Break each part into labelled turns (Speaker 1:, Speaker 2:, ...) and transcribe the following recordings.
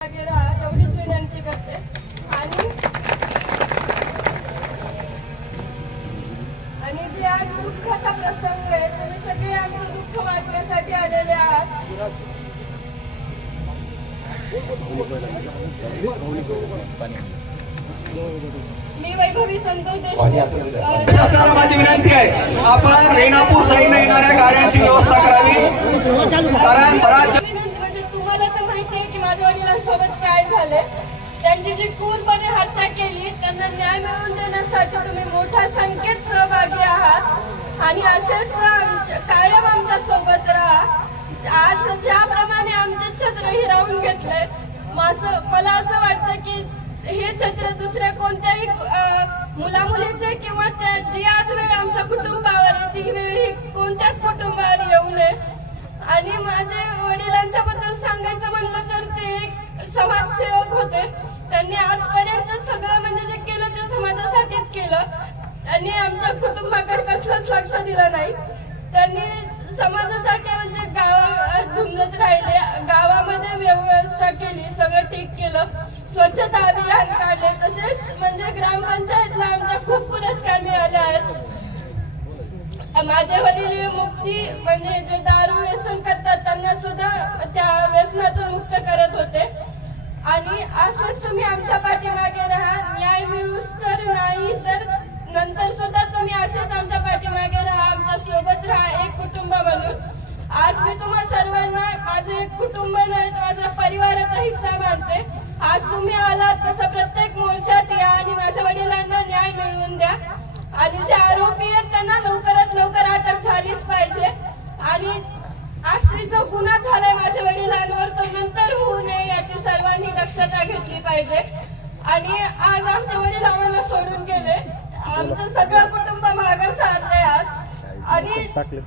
Speaker 1: एवढीच विनंती करते आणि आणि जे आज दुःखाचा प्रसंग आहे. तुम्ही सगळे आमचं दुःख वाटण्यासाठी आलेले आहात मी वैभवी संतोष देशमुख
Speaker 2: माझी विनंती आहे आपण रेणापूर साईडला येणाऱ्या गाड्यांची व्यवस्था करावी. कारण बराच
Speaker 1: विनंती माहिती आहे की माझ्या वडिलांसोबत काय झालंय? त्यांची जी क्रूरपणे हत्या केली त्यांना न्याय मिळवून देण्यासाठी तुम्ही मोठ्या संख्येत सहभागी आहात. आणि असेच आमच्या- कायम आमच्यासोबत राहा. आज ज्याप्रमाणे आमचे छत्र हिरावून घेतले माझं मला असं वाटतं की हे छत्र दुसऱ्या कोणत्याही मुला मुलीचे किंवा त्या जी आज वेळ आमच्या कुटुंबावर आहे ती वेळ ही कोणत्याच कुटुंबावर येऊ नये. आणि माझे त्यांच्याबद्दल सांगायचं म्हणलं तर ते एक समाजसेवक होते. त्यांनी आजपर्यंत सगळं म्हणजे जे केलं ते समाजासाठीच केलं. त्यांनी आमच्या कुटुंबाकडे कसलंच लक्ष दिलं नाही. त्यांनी समाजासाठी म्हणजे गावा झुंजत राहिले. गावामध्ये व्यवस्था केली सगळं ठीक केलं. स्वच्छता अभियान काढले. तसेच म्हणजे ग्रामपंचायतला आमच्या खूप पुरस्कार माझे वडील मुक्ती म्हणजे जे दारू व्यसन करतात त्यांना सुद्धा त्या व्यसनातून मुक्त करत होते. आणि असेच तुम्ही आमच्या पाठीमागे राहा. न्याय मिळूस तर नाही तर नंतर सुद्धा तुम्ही असेच आमच्या पाठीमागे राहा. आमच्यासोबत राहा एक कुटुंब म्हणून आज मी तुम्हा सर्वांना माझे एक कुटुंब नाही माझा परिवाराचा हिस्सा मानते. आज तुम्ही आलात तसं प्रत्येक मोर्चात या आणि माझ्या वडिलांना न्याय मिळवून द्या आणि जे आरोपी आहेत त्यांना लवकरात लवकर अटक झालीच पाहिजे आणि अशी जो गुन्हा झालाय माझ्या वडिलांवर तो नंतर होऊ नये याची सर्वांनी दक्षता घेतली पाहिजे. आणि आज आमचे वडील आम्हाला सोडून गेले. आमचं सगळं कुटुंब मागं साधलंय आज. आणि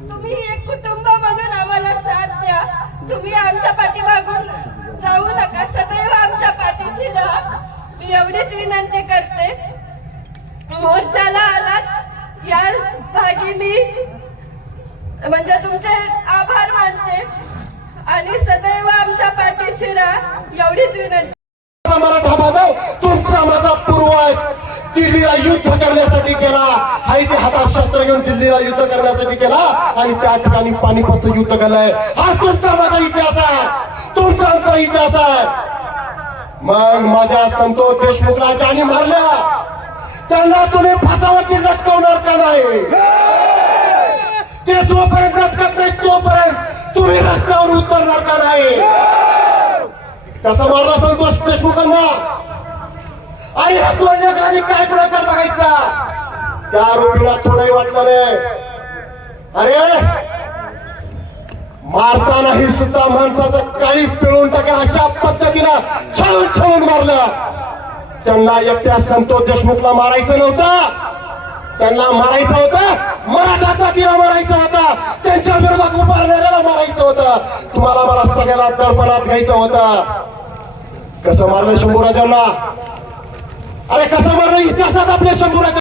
Speaker 1: तुम्ही एक कुटुंब म्हणून आम्हाला साथ द्या. तुम्ही आमच्या पाठीमागून जाऊ नका. सदैव आमच्या पाठीशी राहा. मी एवढीच विनंती करते. मोर्चाला आलात. या भागी मी. म्हणजे तुमचे आभार मानते. आणि सदैव आमच्या पाठीशी राहा. एवढीच विनंती.
Speaker 3: दिल्लीला युद्ध करण्यासाठी केला. हा इथे हातात शस्त्र घेऊन दिल्लीला युद्ध करण्यासाठी केला. आणि त्या ठिकाणी पानिपतचं युद्ध केलंय हा तुमचा माझा इतिहास आहे. तुमचा आमचा इतिहास आहे. मग माझ्या संतोष देशमुखला ज्यांनी मारल्या. त्यांना तुम्ही फसावती लटकवणार का नाही? ते जोपर्यंत लटकत नाही तोपर्यंत तुम्ही रस्त्यावर उतरणार का नाही? कसं मारला संतोष देशमुखांना. आणि हा दोन्ही काय प्रकार बघायचा? त्या आरोपीला थोडाही वाटलं नाही. अरे मारतानाही सुद्धा माणसाचं काळी पिळून टाका अशा पद्धतीनं छळून छळून मारलं. त्यांना एकट्या संतोष देशमुखला मारायचं नव्हतं. त्यांना मारायचं होतं. मराठाचा किरा मारायचा होता. त्यांच्या विरोधात उभारणाऱ्याला मारायचं होतं. तुम्हाला मला सगळ्याला दडपणात घ्यायचं होतं. कसं मारलं शंभूराजांना? अरे कसं मारलं इतिहासात आपल्या शंभूराजा